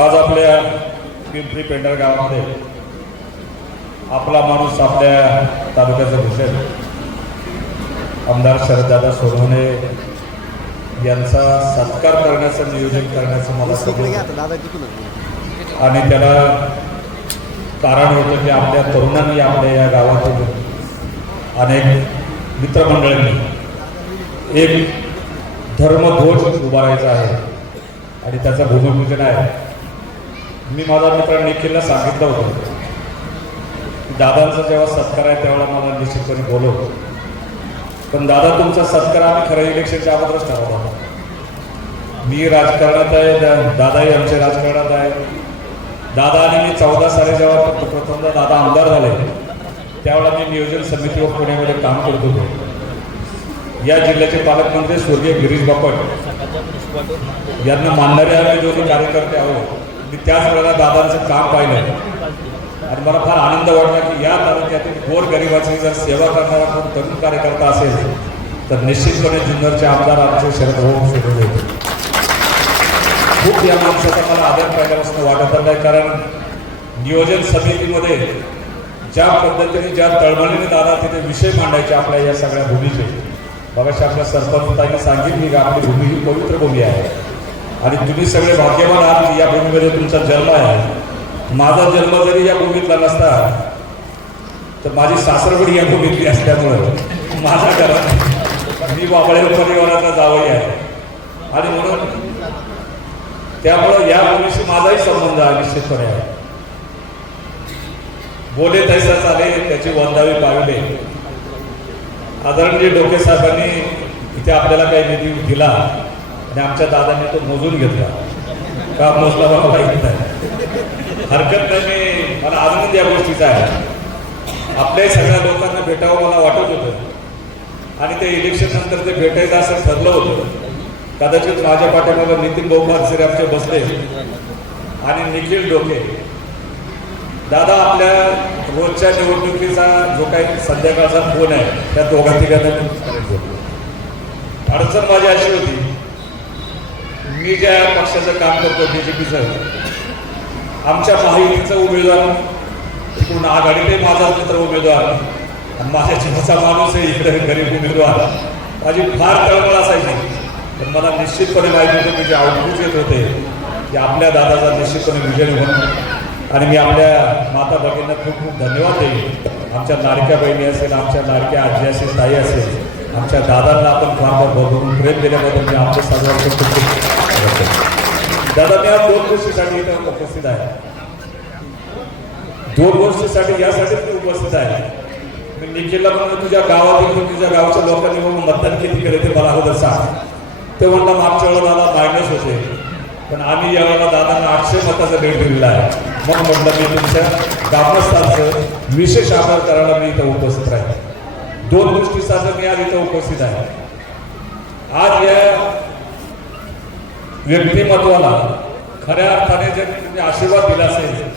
आज आपल्या पिंपरी पेंढर गावामध्ये आपला माणूस आपल्या तालुक्याचं भूषण आमदार शरददादा सोनवणे यांचा सत्कार करण्याचं नियोजन करण्याचं मला आणि त्याला कारण होतं की आपल्या तरुणांनी आपल्या या गावातील अनेक मित्रमंडळींनी एक धर्मध्वज उभारायचा आहे. आणि त्याचं भूमिपूजन आहे. मी माझा मित्र निखिलला सांगितलं होतं. दादांचा जेव्हा सत्कार आहे तेव्हा मला निश्चितपणे बोलव पण दादा तुमचा सत्कार आम्ही खरं इलेक्शनच्या अगोदरच ठरवला होता. मी राजकारणात आहे दादाही आमचे राजकारणात आहे. दादा आणि मी चौदा साली जेव्हा प्रथमदा दादा आमदार झाले त्यावेळेला मी नियोजन समितीवर पुण्यामध्ये काम करत होतो. या जिल्ह्याचे पालकमंत्री स्वर्गीय गिरीश बापट यांना मानणारे आम्ही दोन्ही कार्यकर्ते आहोत. मी त्याच वेळेला दादांचं काम पाहिलं. आणि मला फार आनंद वाटला की या तालुक्यातील गोर गरिबाची जर सेवा करणारा कोण तरुण कार्यकर्ता असेल तर निश्चितपणे जुन्नरचे आमदार आमचे शरद भाऊ सुरू होते खूप या माणसाचा मला आदर पहिल्यापासून वाटत नाही कारण नियोजन समितीमध्ये ज्या पद्धतीने ज्या तळमळीने दादा तिथे विषय मांडायचे आपल्या या सगळ्या भूमीचे. बघाशी आपल्या सरपंचांनी सांगितली की आपली भूमी ही पवित्र भूमी आहे. आणि तुम्ही सगळे भाग्यवान आहात की या भूमीमध्ये तुमचा जन्म आहे. माझा जन्म जरी या भूमीतला नसता तर माझी सासरवडी या भूमीतली असल्यामुळं माझा घरात मी बाबळे परिवाराचा जावई आहे. आणि म्हणून त्यामुळं या भूमीशी माझाही संबंध आहे निश्चितपणे आहे. बोले तैसा चाले त्याची वंदावी पाविले आदरणीय डोके साहेबांनी इथे आपल्याला काही निधी दिला. आणि आमच्या दादाने तो मोजून घेतला. का मोजला मला माहीत नाही. हरकत नाही मी मला आनंद या गोष्टीचा आहे. आपल्याही सगळ्या लोकांना भेटावं मला वाटत होतं. आणि ते इलेक्शन नंतर ते भेटायचं असं ठरलं होतं. कदाचित माझ्या पाठीमागे नितीन भाऊ पानसरे आमचे बसले. आणि निखिल डोके. दादा आपल्या रोजच्या निवडणुकीचा जो काही संध्याकाळचा फोन आहे त्या दोघा तिघांना अडचण माझी अशी होती मी ज्या पक्षाचं काम करतो बीजेपीचं आमच्या माहितीचा उमेदवार तिकडून आघाडीतही माझा मित्र उमेदवार आणि माझ्या जीवाचा माणूस आहे इकडे गरीब उमेदवार. माझी फार तळमळ असायची. पण मला निश्चितपणे माहिती होतं की जे आउटपुट येत होते की आपल्या दादाचा निश्चितपणे विजय म्हणून आणि मी आपल्या माता भगिनींना खूप खूप धन्यवाद देईन. आमच्या लाडक्या बहिणी असेल आमच्या लाडक्या आजी असेल ताई असेल आमच्या दादांना आपण फार भरभरून प्रेम दिल्याबद्दल मी आमच्या सर्वांचे खूप खूप दादा मी आज दोन गोष्टीसाठी इथं उपस्थित आहे. दोन गोष्टीसाठी यासाठीच मी उपस्थित आहे. मी निखिलला म्हणून तुझ्या गावातील तुझ्या गावच्या लोकांनी म्हणून मतदान किती केले ते मला अगोदर सांग. ते म्हणलं मागच्या वेळेला दादा मायनस होते. पण आम्ही यावेळेला दादांना आठशे मताचा भेट दिलेला आहे. मग म्हटलं मी तुमच्या ग्रामस्थांचं विशेष आभार करायला मी इथं उपस्थित राहील दोन गोष्टीसाठी मी आज इथं उपस्थित आहे. आज या व्यक्तिमत्वाला खऱ्या अर्थाने जर तुम्ही आशीर्वाद दिला असेल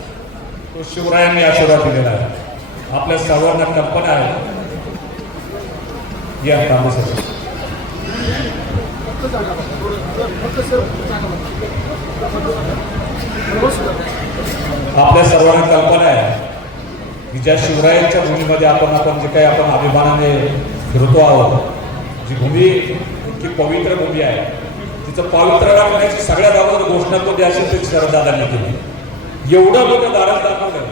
तो शिवरायांनी आशीर्वाद दिलेला आहे. आपल्या सर्वांना कल्पना आहे. या कामासाठी. आपल्या सर्वांना कल्पना आहे की ज्या शिवरायांच्या भूमीमध्ये आपण आपण जे काही आपण अभिमानाने फिरतो आहोत जी भूमी इतकी पवित्र भूमी आहे तिचं पावित्र्य राखण्याची सगळ्यात अगोदर घोषणा कोणती असेल तर शरदादांनी केली. एवढं मोठं दारात दाखवलं.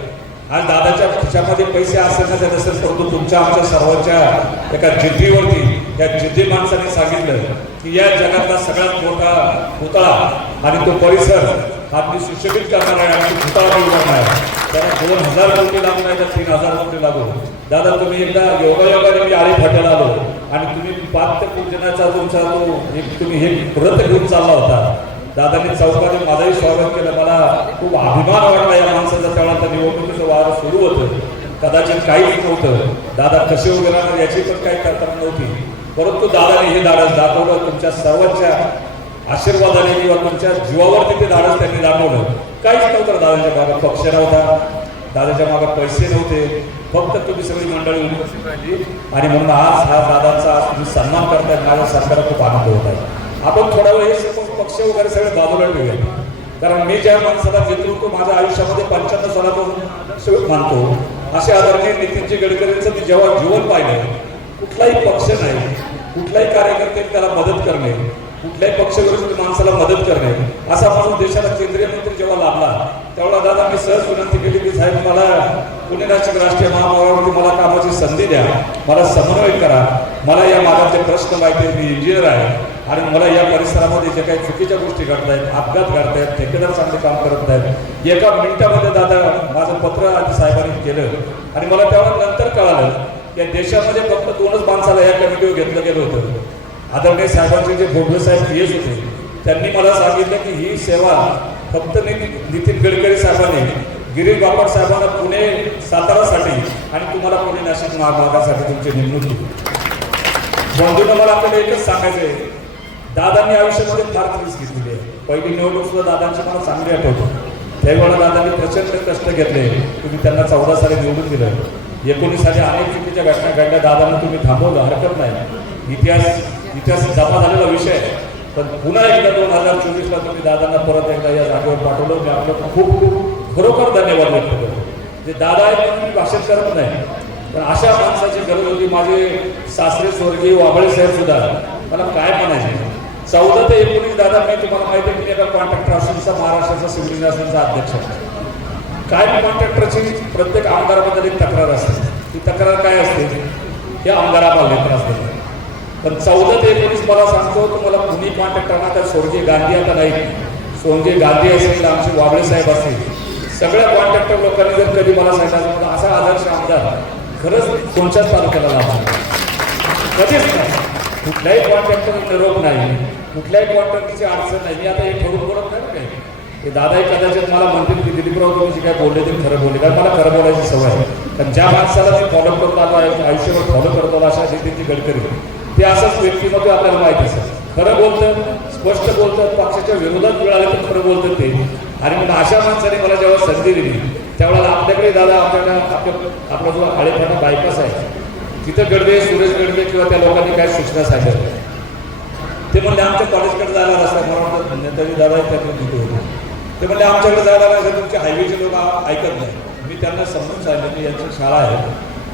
आज दादाच्या खिशामध्ये पैसे असेल ना त्यात असेल परंतु तुमच्या आमच्या सर्वांच्या एका जिद्दीवरती त्या जिद्दी माणसाने सांगितलं की या जगातला सगळ्यात मोठा पुतळा आणि तो परिसर हा मी सुशोभित करणार आहे आणि पुतळा बनवणार आहे. कारण दोन हजार कोटी लागू नाही तर तीन हजार कोटी लागू. दादा तुम्ही एकदा योगायोगाने मी आळी फाट्याला आलो आणि तुम्ही पात्र पूजनाचा तुमचा तो एक तुम्ही हे व्रत घेऊन चालला होता. दादांनी चौकाने माझाही स्वागत केलं. मला खूप अभिमान वाटला या माणसाचा. त्यावेळा तर निवडणुकीचं वार सुरू होतं. कदाचित काहीच नव्हतं. दादा कसे उभे राहणार याची पण काही कल्पना नव्हती. परंतु दादाने हे धाडस दाखवलं. तुमच्या सर्वांच्या आशीर्वादाने किंवा तुमच्या जीवावरती ते धाडस त्यांनी दाखवलं. काहीच नव्हतं दादाच्या मागं. पक्ष नव्हता. दादाच्या मागं पैसे नव्हते. फक्त तुम्ही सगळी मंडळी उपस्थित राहिली. आणि म्हणून आज हा दादाचा आज तुम्ही सन्मान करताय. माझ्या सरकारला खूप आनंद होत आहे. आपण थोडा वेळ हे पक्ष वगैरे सगळे बाजूला ठेवूया कारण मी ज्या माणसाला नेतृत्व माझ्या आयुष्यामध्ये पंच्याण्णव सालापासून मानतो. असे आदरणीय नितीनजी गडकरींचं मी जेव्हा जीवन पाहिलं कुठलाही पक्ष नाही कुठलाही कार्यकर्ते त्याला मदत करणे कुठल्याही पक्षविरोधी माणसाला मदत करणे. असा माणूस देशाला केंद्रीय मंत्री जेव्हा लाभला तेवढा दादा मी सहज विनंती केली की साहेब मला पुणे नाशिक राष्ट्रीय महामार्गावरती मला कामाची संधी द्या. मला समन्वय करा. मला या मार्गाचे प्रश्न माहिती मी इंजिनियर आहे. आणि मला या परिसरामध्ये जे काही चुकीच्या गोष्टी घडत आहेत अपघात घडत आहेत ठेकेदार चांगले काम करत नाहीत. एका मिनिटामध्ये दादा माझं पत्र आधी साहेबांनी केलं. आणि मला त्यावर नंतर कळालं या देशामध्ये फक्त दोनच माणसाला या कमिटीवर घेतलं गेलं होतं. आदरणीय साहेबांचे जे भोगवे साहेब पी एस होते त्यांनी मला सांगितलं की ही सेवा फक्त नितीन गडकरी साहेबांनी गिरीश बापट साहेबांना पुणे सातारासाठी आणि तुम्हाला पुणे नाशिक महाभागासाठी तुमची नेमणूक केली बंधूंना मला आपल्याला एकच सांगायचं आहे दादांनी आयुष्यामध्ये फार रिस्क घेतलेली. आहे पहिली निवडणूक सुद्धा दादांची मला चांगली आठवतो त्यावेळेला दादांनी प्रचंड कष्ट घेतले. तुम्ही त्यांना चौदा साली निवडून दिलं. एकोणीस साली अनेक चुकीच्या घटना घडल्या. दादांना तुम्ही थांबवलं. हरकत नाही. इतिहास इतिहास जमा झालेला विषय आहे. पण पुन्हा एकदा दोन हजार चोवीसला तुम्ही दादांना परत एकदा या जागेवर पाठवलं. मी आपलं खूप खूप खरोखर धन्यवाद व्यक्त करतो. जे दादा आहेत म्हणून मी भाषण करत नाही. पण अशा माणसाची गरज होती. माझे सासरे स्वर्गीय वाबळे साहेब सुद्धा. मला काय म्हणायचे? चौदा ते एकोणीस दादा मी तुम्हाला माहिती आहे की एका कॉन्ट्रॅक्टर असूनचा महाराष्ट्राचा सिव्हिल इंजिनियर्सचा अध्यक्ष काय कॉन्ट्रॅक्टरची प्रत्येक आमदाराबद्दल एक तक्रार असते. ती तक्रार काय असते? हे आमदाराला त्रास देतात पण चौदा ते एकोणीस मला सांगतो तुम्हाला कुणी कॉन्ट्रॅक्टरना तर सोनजे गांधी आता नाही. सोनजे गांधी असेल आमचे वाबळे साहेब असतील. सगळ्या कॉन्ट्रॅक्टर लोकांनी जर कधी मला सांगितलं मला असा आदर्श आमदार खरंच कोणत्याच तालुक्याला लाभला कधीच नाही. कुठल्याही कॉन्ट्रॅक्टर निरोप नाही. कुठल्याही कॉन्ट्रॅक्टरची अडचण नाही. मी आता हे ठरून बोलत नाही काय हे दादाही कदाचित मला म्हणतील की दिलीपराव तुम्ही जे काय बोलले ते खरं बोलले. कारण मला खरं बोलायची सवय आहे. पण ज्या माणसाला मी फॉलो करत आलो आहे आयुष्यभर फॉलो करत आलो अशा रीतीची गडकरी. ते असंच व्यक्तिमत्व आपल्याला माहिती असेल. खरं बोलतं स्पष्ट बोलतं पक्षाच्या विरोधात मिळालं तर खरं बोलतं ते. आणि मग अशा माणसाने मला जेव्हा संधी दिली त्यावेळेला आपल्याकडे दादा आपल्याला आपल्या आपला जो आळेफाटा बायपास आहे तिथं गडवे सुरेश गडवे किंवा त्या लोकांनी काय सूचना सांगितल्या? ते म्हणले आमच्या कॉलेजकडे जायला रस्ता मला वाटतं नेताजी दादा त्यातून तिथे होते ते म्हणले आमच्याकडे जायला नाही तुमचे हायवेचे लोक ऐकत नाही. मी त्यांना समजून सांगितलं की यांची शाळा आहे.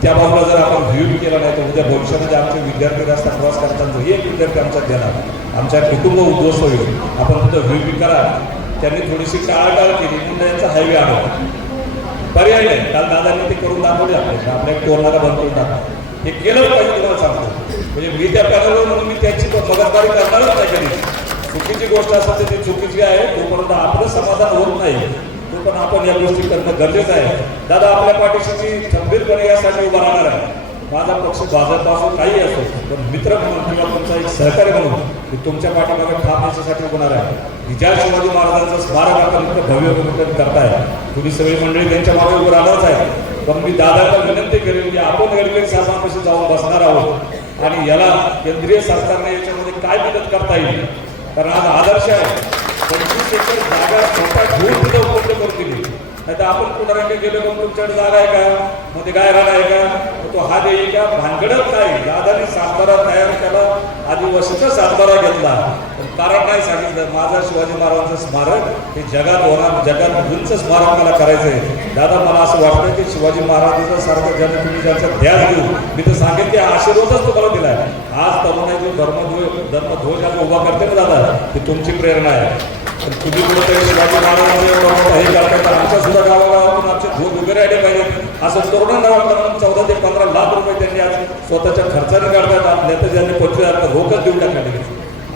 त्या बाजूला जर आपण व्ह्यू केला नाही तर उद्या भविष्यामध्ये आमचे विद्यार्थी रस्ता क्रॉस करताना एक विद्यार्थी आमचा गेला आमच्या कुटुंब उद्ध्वस्त होईल. आपण तिथं व्ह्यू करा. त्यांनी थोडीशी टाळाटाळ केली म्हणून यांचा हायवे आणला पर्याय नाही. काल दादांनी ते करून दाखवले आपल्याला. आपल्या कोरोनाला बंद करून टाका हे केलं पाहिजे तुम्हाला सांगतो. म्हणजे मी त्या पॅनलवर म्हणून मी त्याची खबरदारी करणारच नाही कधी. चुकीची गोष्ट असेल तर ती चुकीची आहे. तोपर्यंत आपलं समाधान होत नाही. पण आपण या गोष्टी करणं गरजेचं आहे. दादा आपल्या पाठीशी मी खंबीरपणे यासाठी उभा राहणार आहे. माझा पक्ष भाजप असो काही असो पण मित्र म्हणून किंवा तुमचा एक सहकारी म्हणून मी तुमच्या पाठीमागे ठाम याच्यासाठी होणार आहे ज्या शिवाजी महाराजांचं स्मारक आपण इतकं भव्य विकसित करताय तुम्ही सगळी मंडळी त्यांच्या मागे उभं राहणारच आहे. पण मी दादाला विनंती करेन की आपण गडकरी साहेबांपासून जाऊन बसणार आहोत आणि याला केंद्रीय सरकारने याच्यामध्ये काय मदत करता येईल? कारण आज आदर्श आहे. पंचवीस एकर जागा स्वतः घेऊन तिथं उपलब्ध करून दिली नाही तर आपण पुनरांनी गेलो पण तुमच्याकडे जागा आहे का? मग ते काय राहणार आहे का? मग तो हा देईल का? भानगडच नाही. दादाने सातबारा तयार केला. आधी सातबारा घेतला. कारण नाही सांगितलं? माझं शिवाजी महाराजांचं स्मारक हे जगात होणार जगात उंच स्मारक मला करायचं आहे दादा मला असं वाटतं की शिवाजी महाराजांचं सारखं ज्यांना तुम्ही ज्यांचा ध्यास देऊ मी तर सांगेन की आशीर्वादच तुम्हाला आहे आज तरुणाई जो धर्मध्वज धर्मध्वज आता उभा करते ना दादा ती तुमची प्रेरणा आहे. पण तुम्ही कुठेतरी शिवाजी महाराजांचं एवढं मोठं हे करताय तर आमच्या सुद्धा गावागावातून आमचे ध्वज उभे राहिले पाहिजेत. असं तरुणांना वाटतं म्हणून चौदा ते पंधरा लाख रुपये त्यांनी आज स्वतःच्या खर्चाने काढतात. नेते ज्यांनी पंचवीस हजार रोखच देऊन टाकले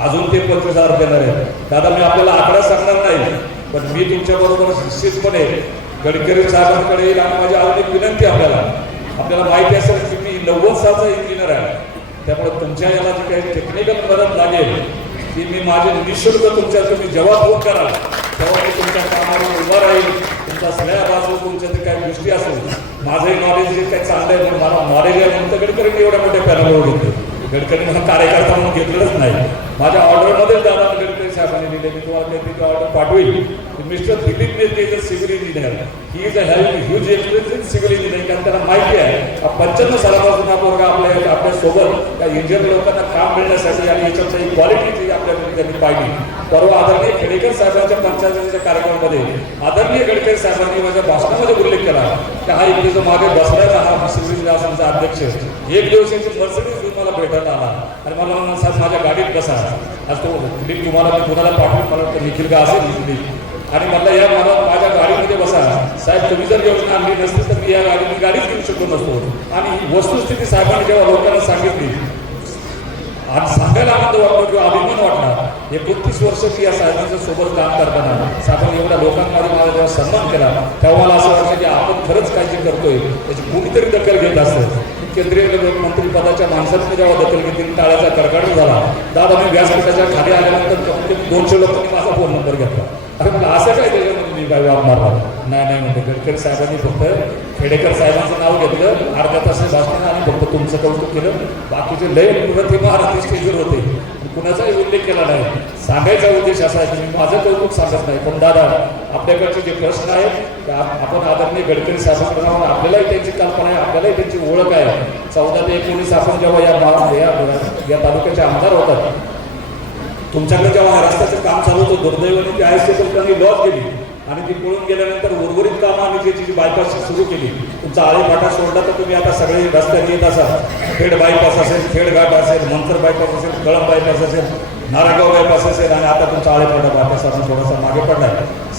अजून ते पंचवीस हजार देणार आहेत. दादा मी आपल्याला आकडा सांगणार नाही पण मी तुमच्याबरोबर निश्चितपणे गडकरी साहेबांकडे येईल आणि माझी अजून विनंती आपल्याला. आपल्याला माहिती असेल की मी नव्वद सालचा इंजिनियर आहे. त्यामुळे तुमच्या याला जी काही टेक्निकल मदत लागेल ती मी माझे निशुल्क तुमच्या तुम्ही जेव्हा फोन कराल तेव्हा मी तुमच्या कामावर उभा राहील. तुमच्या सगळ्या बाजू तुमच्या ते काही गोष्टी असेल माझंही नॉलेज जे काही चांगलं आहे म्हणून मला नॉलेज आहे म्हणून तर गडकरी एवढ्या मोठ्या पॅनलवर घेतलं. गडकरी मला कार्यकर्ता म्हणून घेतलेलंच नाही. माझ्या ऑर्डरमध्ये दादा शासनाने दिले मी तुम्हाला काही तिथे ऑर्डर पाठवेल mister Dilip Nete is a civil engineer he is a help huge experience in civil engineering कारण त्यांना माहिती आहे पंच्याण्णव सालापासून हा पोरगा आपल्या आपल्यासोबत त्या इंजिनियर लोकांना काम मिळण्यासाठी आणि याच्यात क्वालिटीची आपल्याकडे त्यांनी पाहिली. परवा आदरणीय खेडेकर साहेबांच्या पंचायतीच्या कार्यक्रमामध्ये आदरणीय गडकरी साहेबांनी माझ्या भाषणामध्ये उल्लेख केला. की हा एक जो मागे बसलेला हा सिव्हिल आसामचा अध्यक्ष एक दिवसाची यांची मर्सिडीज भेटत आला आणि मला म्हणाला, साहेब माझ्या गाडीत बसा. आज तो क्लिप तुम्हाला मी कुणाला पाठवून मला वाटतं निखिल का असेल क्लिप आणि मला या मला माझ्या गाडीमध्ये बसा. साहेब तुम्ही जर योजना आणली नसती तर मी या गाडी गाडीच घेऊ शकलो नसतो. आणि ही वस्तुस्थिती साहेबांनी जेव्हा लोकांना सांगितली आज सांगायला आनंद वाटतो किंवा अभिमान वाटला एकोणतीस वर्ष की या साहेबांच्या सोबत काम करताना साहेबांनी एवढ्या लोकांमध्ये मला जेव्हा सन्मान केला तेव्हा मला असं वाटतं की आपण खरंच काय जे करतोय त्याची कोणीतरी दखल घेत असतं केंद्रीय मंत्रीपदाच्या माणसांनी जेव्हा दखल घेतली टाळ्याचा कडकड झाला. दादा मी व्यासपीठाच्या खाली आल्यानंतर कमीत दोनशे लोकांनी माझा फोन नंबर घेतला. अरे मला असं काय त्याच्यामध्ये मी काय वाद मारला नाही नाही म्हणजे गडकरी साहेबांनी फक्त खेडेकर साहेबांचं नाव घेतलं अर्ध्या तासात भाषण आणि फक्त तुमचं कौतुक केलं. बाकीचे लय प्रतिभा स्टेजवर होते. कुणाचाही उल्लेख केला नाही. सांगायचा उद्देश असा आहे की मी माझं कौतुक सांगत नाही. पण दादा आपल्याकडचे जे प्रश्न आहेत ते आपण आदरणीय गडकरी साहेबांकडे आपल्यालाही त्यांची कल्पना आहे आपल्यालाही त्यांची ओळख आहे. चौदा ते एकोणीस आपण जेव्हा या मा- या या तालुक्याचे आमदार होतात. तुमच्याकडे जेव्हा रस्त्याचं काम चालू होतं दुर्दैवाने ती आयएसटी कंपनी लॉस गेली आणि ती पळून गेल्यानंतर उर्वरित कामं आम्ही त्याची जी बायपास सुरू केली तुमचा आळेपाटा सोडला तर तुम्ही आता सगळे रस्त्यात येत असाल. खेड बायपास असेल खेडघाट असेल मंथर बायपास असेल कळंब बायपास असेल. नारायणगाव बायपास असेल आणि आता तुमचा आळेपाडा बायपास आपण थोडासा मागे पडलाय.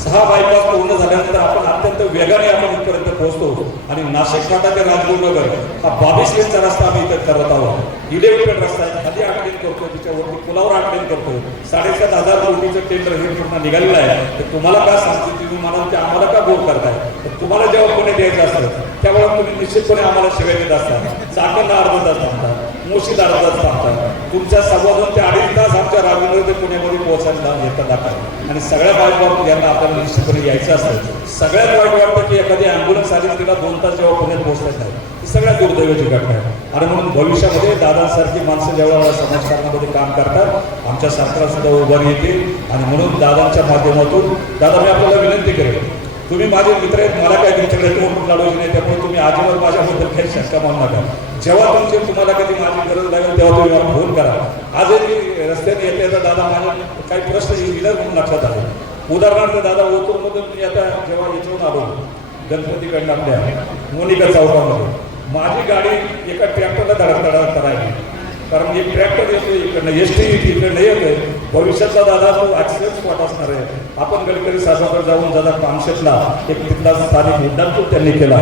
सहा बायपास पूर्ण झाल्यानंतर आपण अत्यंत वेगाने आपण इथपर्यंत पोहोचतो. आणि नाशिक फाटा ते राजगुरुनगर हा बावीस लेनचा रस्ता आम्ही इथं करत आहोत. इलेव्हन रस्ता आहे खाली आकडेन करतो तिच्यावरती पुलावर आकडेन करतो साडेसात हजार कोटीचं टेंडर हे पूर्ण निघालेलं आहे. तर तुम्हाला काय सांगतो तुम्ही म्हणाल ते आम्हाला का गोल करताय? तर तुम्हाला जेव्हा पुणे द्यायचं असतं त्यावेळेला तुम्ही निश्चितपणे आम्हाला शिवाय देत असतात चाकणला अर्धा तास थांबतात मोशीत अर्धा तास थांबतात. तुमच्या सव्वा दोन ते अडीच तास आमच्या राजगुरू ते पुण्यामध्ये पोहोचायला येतात दाखल आणि सगळ्या वाईट बाबतीत यांना आपल्याला निश्चितपणे यायचं असतं. सगळ्यात वाईट वाटतं की एखादी अँब्युलन्स आली तिला दोन तास जेव्हा पुण्यात पोहोचत नाही ही सगळ्यात दुर्दैवाची घटना आहे आणि म्हणून भविष्यामध्ये दादांसारखी माणसं जेव्हा समाजकारणामध्ये काम करतात आमच्या सरकार सुद्धा उभारी येतील आणि म्हणून दादांच्या माध्यमातून दादा मी आपल्याला विनंती करेल तुम्ही माझे मित्र आहेत मला काय तुमच्याकडे तोंड लढवायची नाही त्यामुळे तुम्ही आजीवर माझ्याबद्दल काही शंका मानू नका. जेव्हा तुमची तुम्हाला कधी माझी गरज लागेल तेव्हा तुम्ही मला फोन करा. आजही मी रस्त्याने येते येता दादा माझ्या काही प्रश्न विनर म्हणून लक्षात आले उदाहरणार्थ दादा ओतूरमधून मी आता जेव्हा इथून आलो गणपतीकडनं आपल्या मोनिका चौकामध्ये. माझी गाडी एका ट्रॅक्टरला धडक धडक करायची. कारण एक ट्रॅक्टर येतो इकडनं एस टी इकडनं येतोय. भविष्यातला दादा तो ऍक्सिडेंट स्पॉट असणार आहे. आपण गडकरी साहेबांकडे जाऊन दादा पामशेतला एक तिथला स्थानिक उड्डाणपूल त्यांनी केला.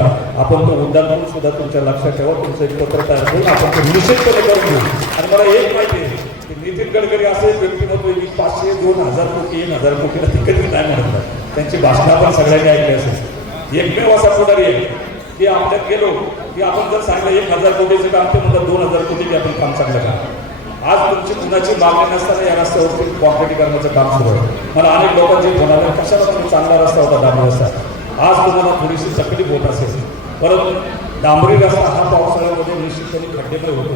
आपण तो उड्डाणपूल सुद्धा तुमच्या लक्षात ठेवा तुमचं एक पत्र तयार करून आपण ते निश्चितपणे करून घेऊ. आणि मला एक माहिती आहे की नितीन गडकरी असे एक व्यक्तिमत्व की पाचशे दोन हजार कोटी एक हजार कोटीला ती कधी नाही म्हणत त्यांची भाषणं आपण सगळ्यांनी ऐकली असेल. एकमेव असा पुढारी आहे की आपल्यात गेलो की आपण जर सांगितलं एक हजार कोटीचं काम ते म्हणतात दोन हजार कोटी आपण काम चांगलं का आज तुमची कुणाची मागणी नसताना या रस्त्यावरती कॉन्क्रिटीकरणाचं काम सुरू आहे. मला अनेक लोकांची फोन कशाला तुम्ही चांगला रस्ता होता डांबरी रस्ता आज तुम्हाला थोडीशी तकलीफ होत असेल. परंतु डांबरी रस्ता हा पावसाळ्यामध्ये निश्चितपणे खड्डेमय होतो.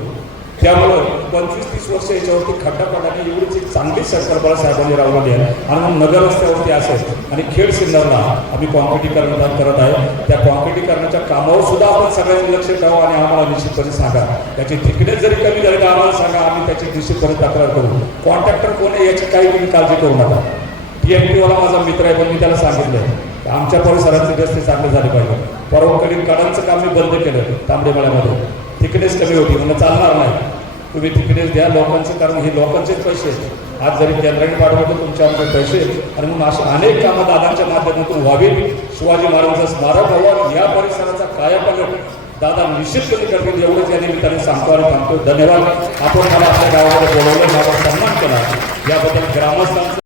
त्यामुळं पंचवीस तीस वर्ष याच्यावरती खड्डा एवढीच एक चांगली सरकार बाळासाहेबांनी राबवली आहे. आणि मग नगर रस्त्यावरती असेल आणि खेड सिन्नरला आम्ही कॉम्पिटीकरण करत आहे. त्या कॉम्पिटीकरणाच्या कामावर सुद्धा आपण सगळ्यांनी लक्ष ठेवा आणि आम्हाला निश्चितपणे सांगा. त्याची थिकनेस जरी कमी झाली तर आम्हाला सांगा आम्ही त्याची निश्चितपणे तक्रार करू. कॉन्ट्रॅक्टर कोण आहे याची काही तुम्ही काळजी करू नका. टी माझा मित्र आहे पण मी त्याला सांगितलं आमच्या परिसराचे रस्ते चांगले झाले पाहिजे. परवाकडील कडांचं काम मी बंद केलं तांबडेमाळ्यामध्ये तिकडेच कमी होती म्हणून चालणार नाही. तुम्ही तिकडेच द्या लोकांचे कारण हे लोकांचेच पैसे आज जरी केंद्राने पाठवलं तर तुमच्याकडे आमचे पैसे आणि म्हणून अशी अनेक कामं दादांच्या माध्यमातून व्हावी शिवाजी महाराजांचं स्मारक व्हावं. या परिसराचा कायापालट दादा निश्चितपणे करतील एवढंच या निमित्ताने सांगतो आणि थांबतो. धन्यवाद. आपण मला आपल्या गावामध्ये बोलवलं माझा सन्मान केला. याबद्दल ग्रामस्थांचं